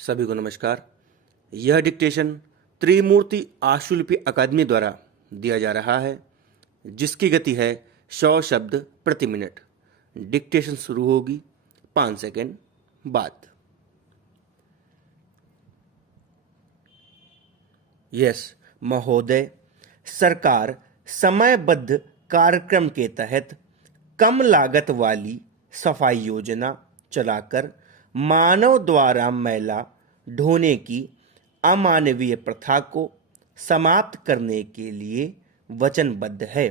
सभी को नमस्कार। यह डिक्टेशन त्रिमूर्ति आशुलिपि अकादमी द्वारा दिया जा रहा है, जिसकी गति है 100 शब्द प्रति मिनट। डिक्टेशन शुरू होगी 5 सेकंड बाद। यस महोदय, सरकार समयबद्ध कार्यक्रम के तहत कम लागत वाली सफाई योजना चलाकर मानव द्वारा मैला ढोने की अमानवीय प्रथा को समाप्त करने के लिए वचनबद्ध है।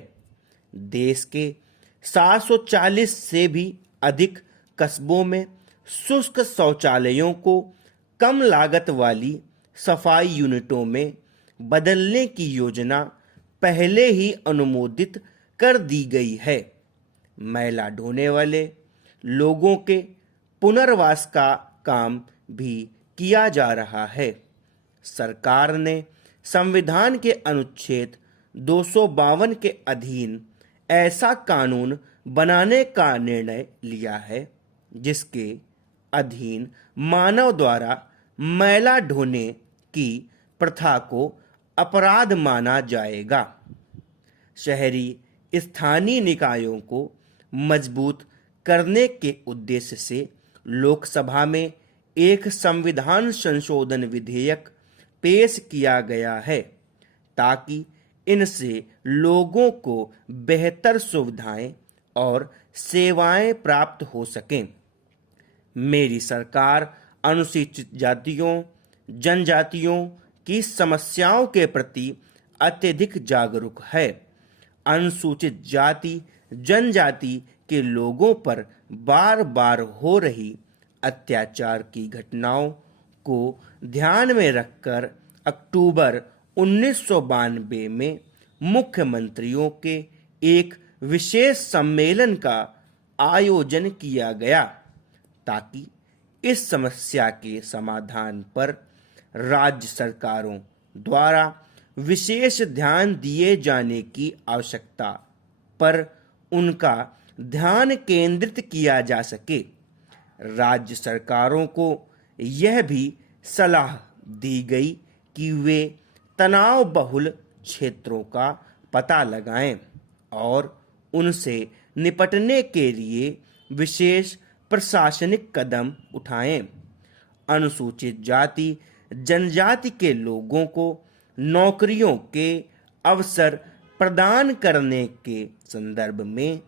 देश के 740 से भी अधिक कस्बों में शुष्क शौचालयों को कम लागत वाली सफाई यूनिटों में बदलने की योजना पहले ही अनुमोदित कर दी गई है। मैला ढोने वाले लोगों के पुनर्वास का काम भी किया जा रहा है। सरकार ने संविधान के अनुच्छेद 252 के अधीन ऐसा कानून बनाने का निर्णय लिया है, जिसके अधीन मानव द्वारा मैला ढोने की प्रथा को अपराध माना जाएगा। शहरी स्थानीय निकायों को मजबूत करने के उद्देश्य से लोकसभा में एक संविधान संशोधन विधेयक पेश किया गया है, ताकि इनसे लोगों को बेहतर सुविधाएं और सेवाएं प्राप्त हो सकें। मेरी सरकार अनुसूचित जातियों, जनजातियों की समस्याओं के प्रति अत्यधिक जागरूक है। अनुसूचित जाति, जनजाति के लोगों पर बार बार हो रही अत्याचार की घटनाओं को ध्यान में रखकर अक्टूबर 1992 में मुख्यमंत्रियों के एक विशेष सम्मेलन का आयोजन किया गया, ताकि इस समस्या के समाधान पर राज्य सरकारों द्वारा विशेष ध्यान दिए जाने की आवश्यकता पर उनका ध्यान केंद्रित किया जा सके। राज्य सरकारों को यह भी सलाह दी गई कि वे तनाव बहुल क्षेत्रों का पता लगाएं और उनसे निपटने के लिए विशेष प्रशासनिक कदम उठाएं। अनुसूचित जाति, जनजाति के लोगों को नौकरियों के अवसर प्रदान करने के संदर्भ में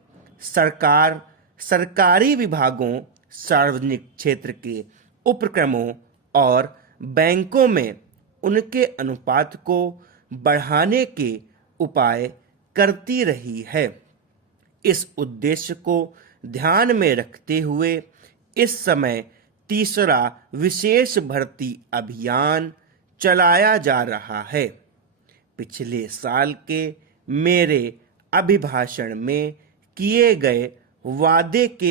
सरकार सरकारी विभागों, सार्वजनिक क्षेत्र के उपक्रमों और बैंकों में उनके अनुपात को बढ़ाने के उपाय करती रही है। इस उद्देश्य को ध्यान में रखते हुए इस समय तीसरा विशेष भर्ती अभियान चलाया जा रहा है। पिछले साल के मेरे अभिभाषण में किए गए वादे के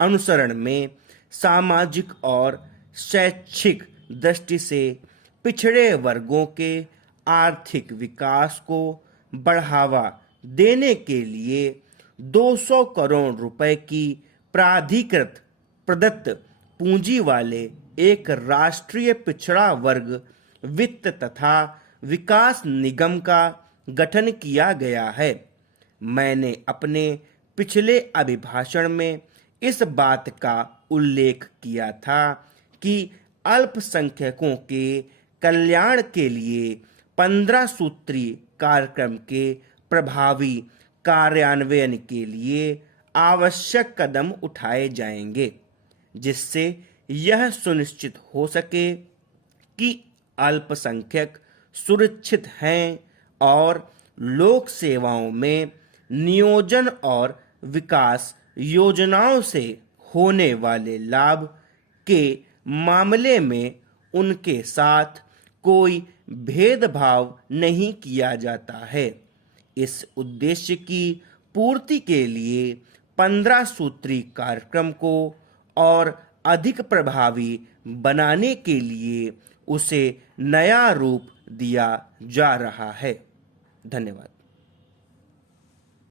अनुसरण में सामाजिक और शैक्षिक दृष्टि से पिछड़े वर्गों के आर्थिक विकास को बढ़ावा देने के लिए 200 करोड़ रुपए की प्राधिकृत प्रदत्त पूंजी वाले एक राष्ट्रीय पिछड़ा वर्ग वित्त तथा विकास निगम का गठन किया गया है। मैंने अपने पिछले अभिभाषण में इस बात का उल्लेख किया था कि अल्पसंख्यकों के कल्याण के लिए 15 सूत्री कार्यक्रम के प्रभावी कार्यान्वयन के लिए आवश्यक कदम उठाए जाएंगे, जिससे यह सुनिश्चित हो सके कि अल्पसंख्यक सुरक्षित हैं और लोक सेवाओं में नियोजन और विकास योजनाओं से होने वाले लाभ के मामले में उनके साथ कोई भेदभाव नहीं किया जाता है। इस उद्देश्य की पूर्ति के लिए 15 सूत्री कार्यक्रम को और अधिक प्रभावी बनाने के लिए उसे नया रूप दिया जा रहा है। धन्यवाद।